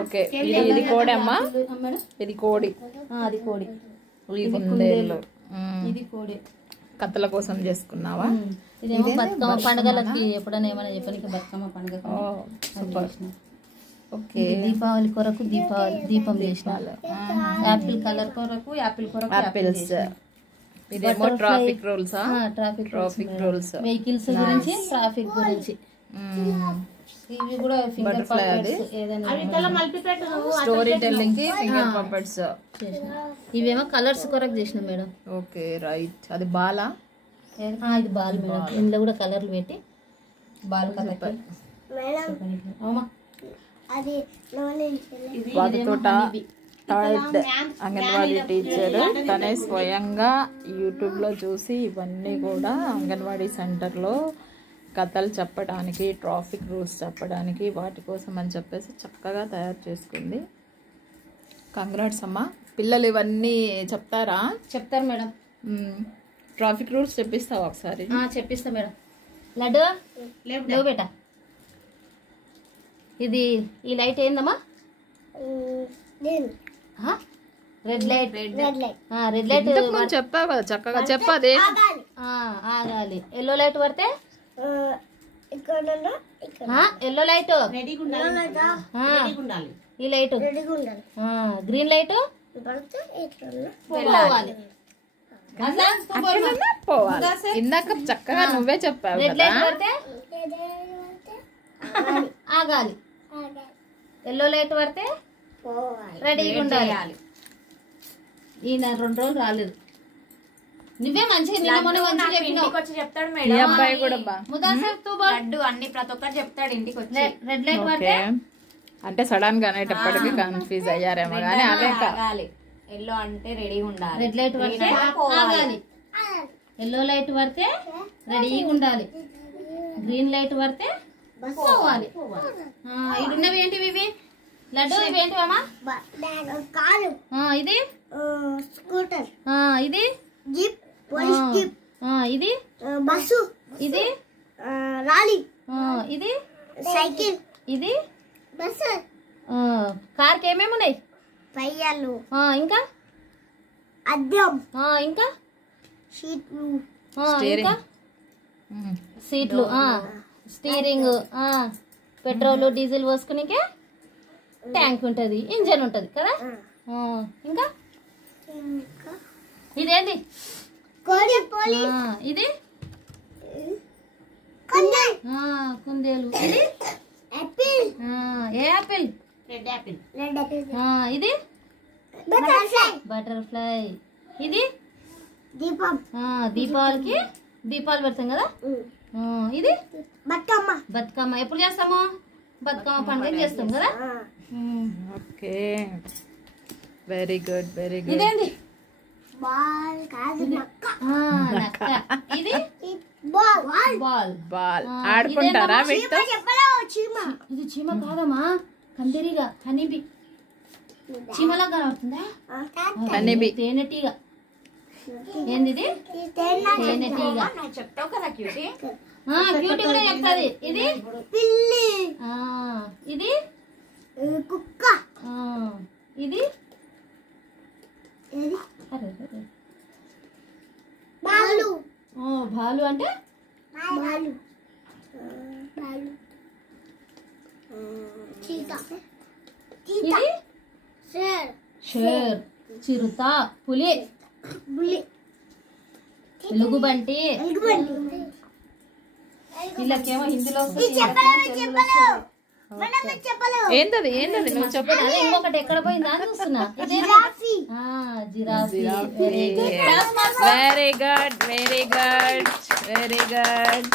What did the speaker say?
Okay, ఇది కోడి అమ్మా, ఇది కోడి, అది కోడి, ఇది కోడి. కత్తల కోసం చేసుకున్నావా? ఇదేమో బతుకమ్మ పండుగలకి ఎప్పుడైనా ఏమైనా చెప్పడానికి బతుకమ్మ పండుగ. ఓకే, దీపావళి కొరకు దీపం చేసిన. యాపిల్ కలర్ కొరకు యాపిల్ కొరకు యాపిల్స్. ఇదేమో traffic rules, traffic rules, vehicles గురించి, ట్రాఫిక్ గురించి. ఇవి కూడా ఫింగర్ పపెట్స్, స్టోరీ టెల్లింగ్ కి ఫింగర్ పపెట్స్. ఇవేమో కలర్స్ కొరకు చేసిన మేడం. Okay right. అది బాలా? ఇది బాల్ మేడం. ఇందులో కూడా కలర్లు పెట్టి బాల్ కలర్. వాటితోట అంగన్వాడీ టీచర్ తనే స్వయంగా యూట్యూబ్లో చూసి ఇవన్నీ కూడా అంగన్వాడీ సెంటర్లో కథలు చెప్పడానికి, ట్రాఫిక్ రూల్స్ చెప్పడానికి, వాటి కోసం అని చెప్పేసి చక్కగా తయారు చేసుకుంది. కంగ్రాట్స్ అమ్మా. పిల్లలు ఇవన్నీ చెప్తారా? చెప్తారు మేడం. ట్రాఫిక్ రూల్స్ చెప్పిస్తావా ఒకసారి? చెప్పిస్తా మేడం. లడ్డు లేవు బేటా. ఇది ఈ లైట్ ఏందమ్మా? Red light. రెడ్ లైట్ చెప్పావు కదా, చక్కగా చెప్పాది. ఆగాలి. ఎల్లో లైట్ పడితే ఎల్లో లైట్ ఈ లైట్. గ్రీన్ లైట్ పోవాలి. ఇందాక చక్కగా నువ్వే చెప్పావు. రెడ్ లైట్ పడితే ఆగాలి. ఎల్లో లైట్ పడితే రెడీగా ఉండాలి. ఈయన 2 రోజులు రాలేదు. నువ్వే మంచిగా నిన్న మొన్న మంచిగా చెప్తాడు మేడం. ఈ అబ్బాయి కూడా లడ్డు అన్ని ప్రతి ఒక్కరు చెప్తాడు ఇంటికి వచ్చి. రెడ్ లైట్ పడితే అంటే సడన్ గా అనేటప్పటికి కన్ఫ్యూజ్ అయ్యారేమో కానీ అదే ఆగాలి. ఎల్లో అంటే రెడీగా ఉండాలి. రెడ్ లైట్ పడితే ఆగాలి. ఎల్లో లైట్ పడితే రెడీగా ఉండాలి. గ్రీన్ లైట్ పడితే పోవాలి. ఇడున్నవి ఏంటివి? ఇవి లడ్డు ఇవేంటివమ్మా? ఇది స్కూటర్, ఇది జీప్, పోలీస్ జీప్, ఇది బస్సు, ఇది లారీ, ఇది సైకిల్, ఇది బస్సు. కార్కి ఏమేమి ఉన్నాయి? పయ్యాలు, ఇంకా అద్దం, ఇంకా సీట్లు, ఇంకా సీట్లు, స్టీరింగ్, పెట్రోల్ డీజిల్ పోసుకునికే ట్యాంక్ ఉంటది, ఇంజన్ ఉంటది కదా. ఇంకా ఇదేంటి? ఇది కుందేలు. ఇది ఏ యాపిల్? Red Apple. ఇది బటర్ఫ్లై. ఇది దీపం, దీపావళికి దీపాలు పెడతాం కదా. ఇది బతుకమ్మ. ఎప్పుడు చేస్తాము? బతుకమ్మ పండుగ చేస్తాం కదా. Okay, very good, very good. ఇదేంటి? నక్క. ఇది బాల్. బాల్ ఆడుకుంటారా వీటితో? ఇది చీమ కాదమ్మా, కందిరిగా హనీబీ. చీమలా కనబడుతుందా? హనీబీ, తేనెటీగ. ఏంది ఇది? తేనెటీగ. చెప్తావు కదా క్యూటీ. క్యూటీ కూడా చెప్తాది. ఇది పిల్లి. ఇది కుక్క. ఇది బాలు. భాలు అంటే బాలు. ఇది షేర్. చిరుత. పులి. ఎలుగుబంటి. వీళ్ళకేమో హిందీలో ఏంటది? ఏంటది నువ్వు చెప్పండి. ఇంకొకటి ఎక్కడ పోయిందా అని చూస్తున్నా. Giraffe. Very good, very good, very good.